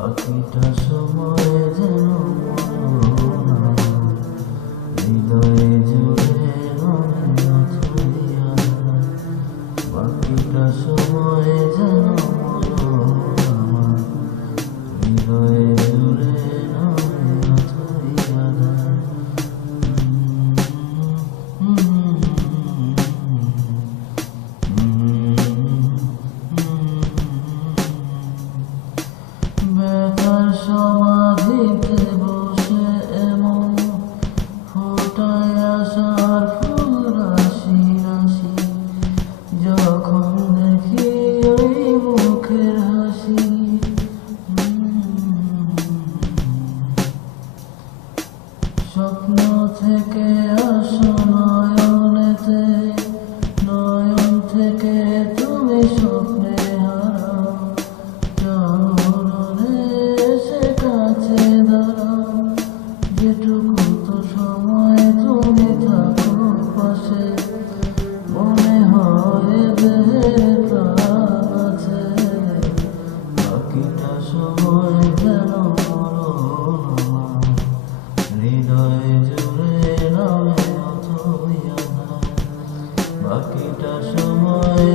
বাকিটা সময় যেন হৃদয়ে জুড়ে রঙিন ছড়িয়া, বাকিটা সময় যেন হৃদয়ে জুড়ে রঙিন ছড়িয়া। ব্যথার সমাধিতে বসে এমন ফোটায় আসার ফুল রাশি রাশি, যখন দেখি ওই মুখের হাসি, স্বপ্ন থেকে আসো নয়নেতে, নয়ন থেকে তুমি স্বপ্নে হারাও, যেটুকু তো সময় তুমি থাকো পাশে, মনে হয় দেহের প্রাণ আছে, বাকিটা সময় যেন হৃদয়ে জুড়ে নামে অথইয়া, বাকিটা সময়